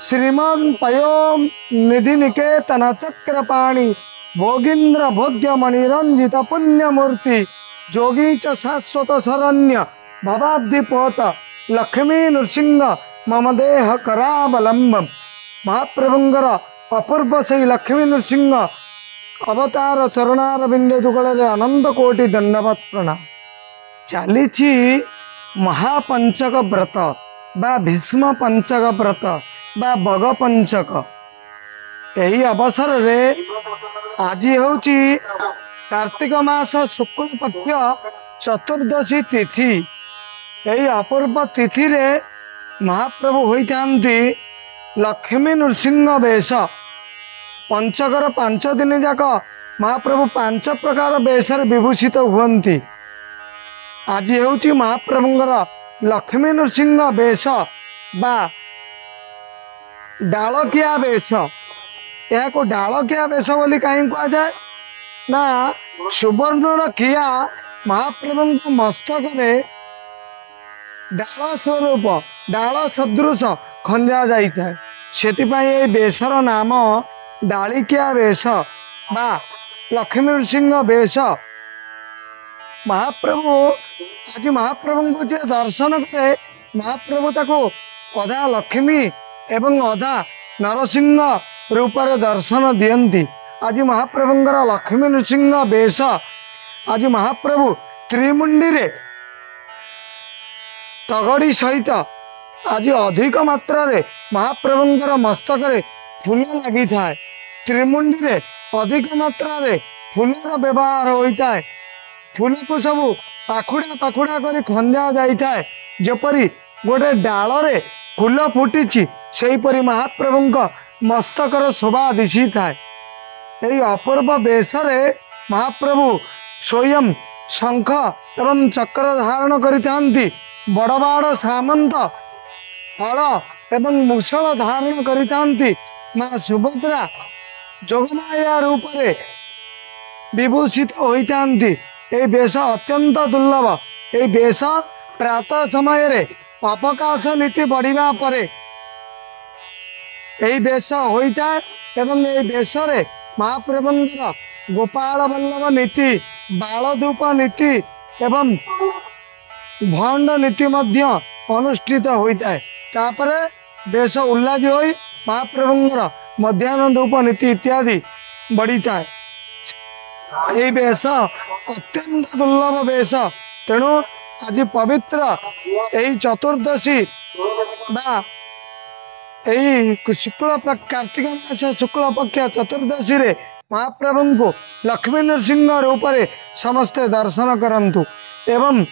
श्रीमन् पयोम निधि निकेतन चक्रपाणी भोगींद्र भोग्य मणिरंजित पुण्यमूर्ति जोगी च शाश्वत शरण्य भवाब्धिपोत लक्ष्मी नृसिंह मम देह करावलंबम। महाप्रभुंगर अपूर्व से लक्ष्मी नृसिंह अवतार चरणार बिंदे जुगल अनंत कोटि दंडवत प्रणाम। चली महापंचक व्रत बा भीष्म पंचक व्रत बा बग पंचक। यही अवसर रे आज होची कार्तिक मास शुक्ल पक्ष चतुर्दशी तिथि। यही अपूर्व तिथि रे महाप्रभु होइतांती लक्ष्मी नृसिंह वेश। पंचकर 5 दिन जाक महाप्रभु 5 प्रकार वेश विभूषित हुअन्ति। आज होची महाप्रभुंकर लक्ष्मी नृसिंह वेश बा डालकिया वेश। यह को डालकिया वेश बोली कहीं कह जाए ना सुवर्ण किया महाप्रभु मस्तक डाल स्वरूप डाल सदृश खंजा जाए से वेशर नाम डालिकिया वेश बा लक्ष्मी नृसिंह वेश। महाप्रभु आज महाप्रभु को जे दर्शन करे महाप्रभु ताको अधा लक्ष्मी एवं अधा नरसिंह रूपर दर्शन दियंती। आज महाप्रभुंकर लक्ष्मी नृसिंह वेश। आज महाप्रभु त्रिमुंडी रे तगड़ी सहित आज अधिक मात्रा रे महाप्रभुंकर मस्तक रे फूल लगी थाए। त्रिमुंडी रे अधिक मात्रा रे फूलर व्यवहार होता है। फूल को सबू पाखुड़ा पाखुड़ा कर खंजा जाए जेपरी गोटे डाल रे फूल फुटी सेहीपरि महाप्रभु मस्तकर शोभा दिशी थाए। यही अपूर्व वेश महाप्रभु स्वयं शंख एवं चक्र धारण करिथांती। बड़ बड़ सामंत फल एवं मुसल धारण करिथांती। माँ सुभद्रा जोगमाया रूप से विभूषित होइथांती। ये वेश अत्यंत दुर्लभ। ये वेश प्रातः समय रे अवकाश नीति बढ़िया परे यही वेश होता है। एवं ये वेश रे महाप्रभुंकर गोपाल वल्लभ नीति बालधूप नीति एवं भंड नीति मध्य अनुष्ठित होता है। तापर वेश उल्लागी होई महाप्रभुंकर मध्याह्न धूप नीति इत्यादि बढ़ीता है। ये वेश अत्यंत दुर्लभ वेश। तेणु आज पवित्र यही चतुर्दशी बा यही शुक्ल कार्तिक मास शुक्ल पक्ष चतुर्दशी रे महाप्रभु को लक्ष्मी नृसिंह रूप से समस्ते दर्शन करंतु। एवं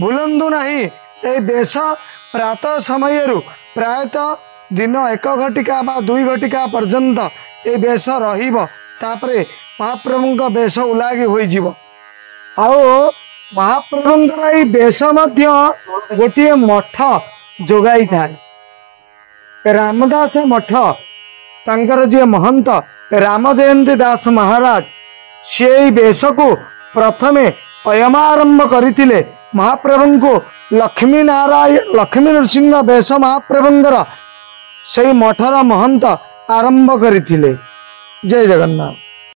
भूलंतु नहीं ये वेश प्रातः समय प्रायतः दिन 1 घटिका बा 2 घटिका पर्यंत ये वेश रहिबो। तापरे महाप्रभु वेश उलागी होई जीवो। आओ महाप्रभुंकर ये वेश मध्य गोटे मठ जोगाई थाए। रामदास मठ तांकर जे महंत राम जयंती दास महाराज से वेश को प्रथमे अयमारंभ करथिले। महाप्रभु को लक्ष्मी नारायण लक्ष्मी नृसिंह वेश महाप्रभुंकर से मठर महंत आरंभ करथिले। जय जगन्नाथ।